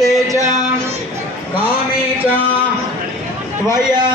अर्थे च कामे च त्वया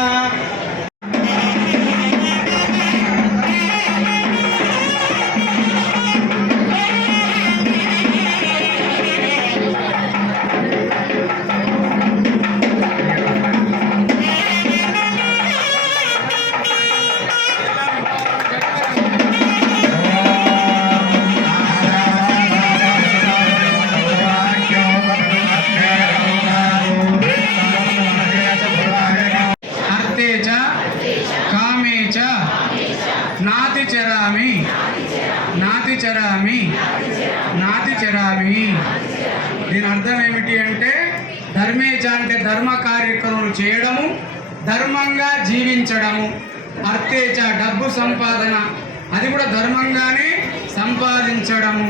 నాతి చరామి. దీని అర్థం ఏమిటి అంటే ధర్మేచ అంటే ధర్మ కార్యక్రమాలు చేయడము, ధర్మంగా జీవించడము. అర్థేచ డబ్బు సంపాదన, అది కూడా ధర్మంగానే సంపాదించడము.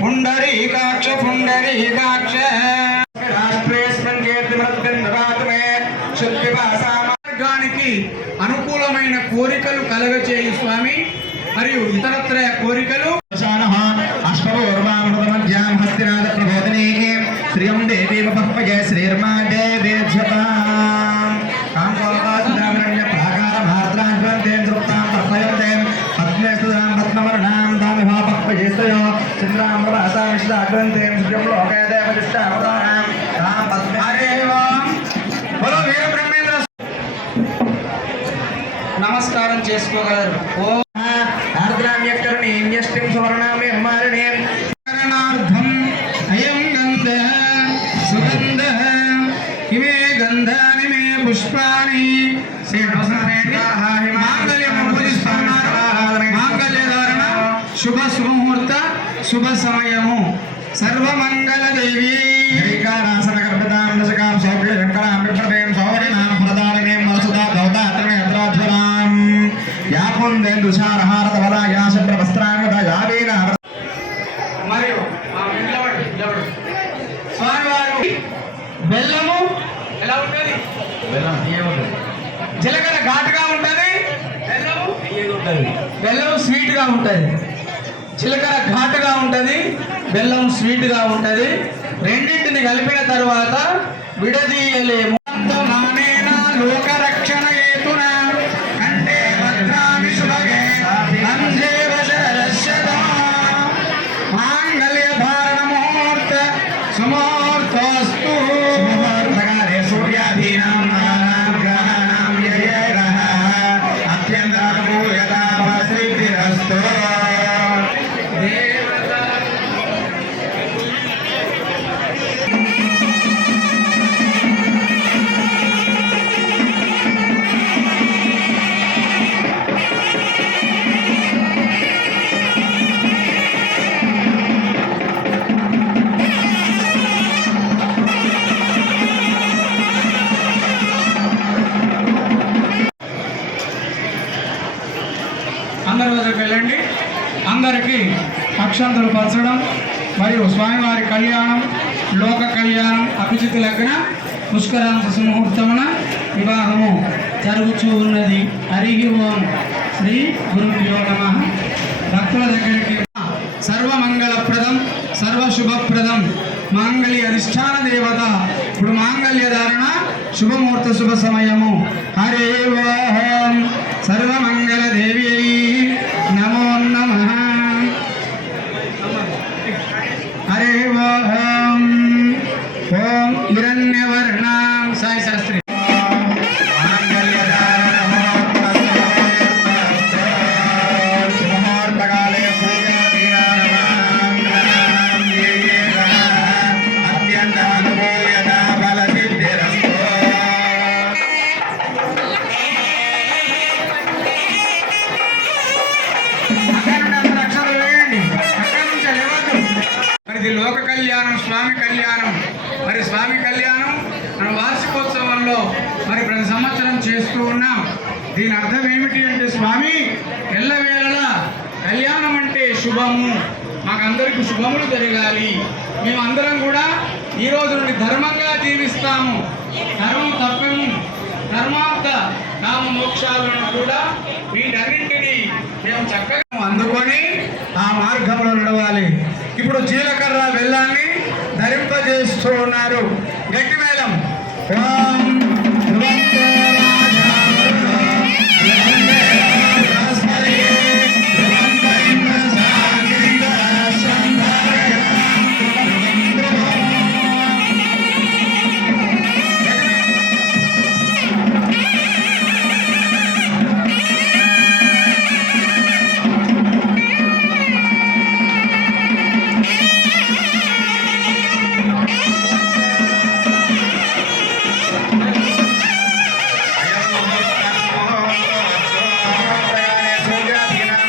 పుండరీకాక్ష పుండరీకాక్ష మార్గానికి అనుకూలమైన కోరికలు కలగచేయు స్వామి. మరియు ఇతరత్ర కోరికలు నమస్కారం చేసుకోగలరు. ఇమే గంధాని మే పుష్పాని మాంగళ్యధారణ శుభ సుముహూర్త శుభ సమయము. సర్వమంగళ దేవి మరియు స్వామివారి బెల్లము ఎలా ఉంటుంది? జీలకర్ర ఘాటుగా ఉంటుంది, బెల్లము స్వీట్గా ఉంటుంది. జీలకర్ర ఘాటుగా ఉంటుంది, బెల్లం స్వీట్గా ఉంటుంది. రెండింటిని కలిపిన తర్వాత విడదీయలేము. లోకరక్షణ హేతున అంటే భద్రామి శుభగే అంజేవ శరశ్యత మాంగళ్య ధారణ ముహూర్త సుముహూర్తోస్తు. సూర్యాధీనాం గ్రహాణాం యయరః అత్యంతానుకూలతా సిద్ధిరస్తు. అందరి వద్దకు వెళ్ళండి. అందరికీ అక్షంతలు పంచడం మరియు స్వామివారి కళ్యాణం, లోక కళ్యాణం, అభిజిత్ లగ్న పుష్కరాంశ సుముహూర్తమున వివాహము జరుగుతూ ఉన్నది. హరి ఓం శ్రీ గురుభ్యో నమః. భక్తుల దగ్గరికి సర్వమంగళప్రదం సర్వశుభప్రదం మాంగళ్య అధిష్టాన దేవత. ఇప్పుడు మాంగళ్య ధారణ శుభముహూర్త శుభ సమయము. హరి ఓం సర్వమంగళ దేవి నమో నమః. హరి ఓం ఓం హిరణ్యవర్ణాం సాయి శాస్త్రి. ఇది లోక కళ్యాణం, స్వామి కళ్యాణం. మరి స్వామి కళ్యాణం మన వార్షికోత్సవంలో మరి ప్రతి సంవత్సరం చేస్తూ ఉన్నాం. దీని అర్థం ఏమిటి అంటే స్వామి ఎల్లవేళలా కళ్యాణం అంటే శుభము, మాకందరికీ శుభములు జరగాలి. మేమందరం కూడా ఈ రోజు నుండి ధర్మంగా జీవిస్తాము. ధర్మం తప్పము, ధర్మార్థ నామ మోక్షాలను కూడా వీటన్నింటినీ మేము చక్కగా అందుకొని ఆ మార్గంలో నడవాలి. ఇప్పుడు జీలకర్ర బెల్లాన్ని ధరింపజేస్తూ ఉన్నారు. గట్టి మేళం. ఓం